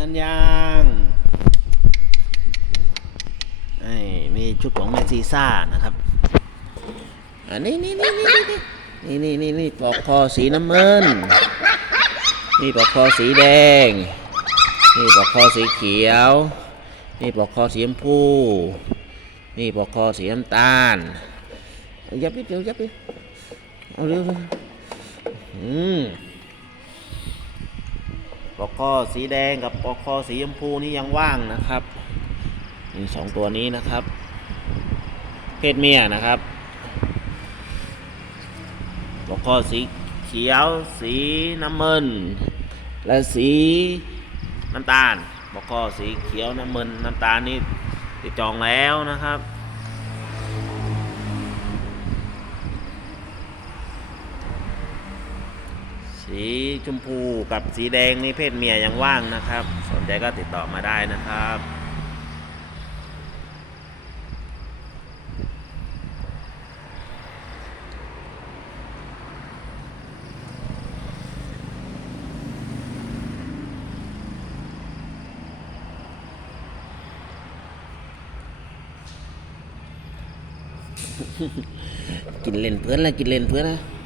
กันยังไอ้มีชุดของแมซีซ่านะครับ อันนี้นี่นี่นี่นี่นี่นี่นี่ปลอกคอสีน้ำเงิน นี่ปลอกคอสีแดง นี่ปลอกคอสีเขียว นี่ปลอกคอสีชมพู นี่ปลอกคอสีน้ำตาล ยับนิดเดียวยับนิดเอาเร็วอืม ปอกคอสีแดงกับปอกคอสีชมพูนี่ยังว่างนะครับนี่สองตัวนี้นะครับ เพศเมียนะครับปอกคอสีเขียว สีน้ำเงิน และสีน้ำตาลปอกคอสีเขียวน้ำเงินน้ำตาลนี่ติดจองแล้วนะครับ สีชมพูกับสีแดงนี่เพศเมียยังว่างนะครับ สนใจก็ติดต่อมาได้นะครับกินเล่นเพื่อนละกินเล่นเพื่อนนะ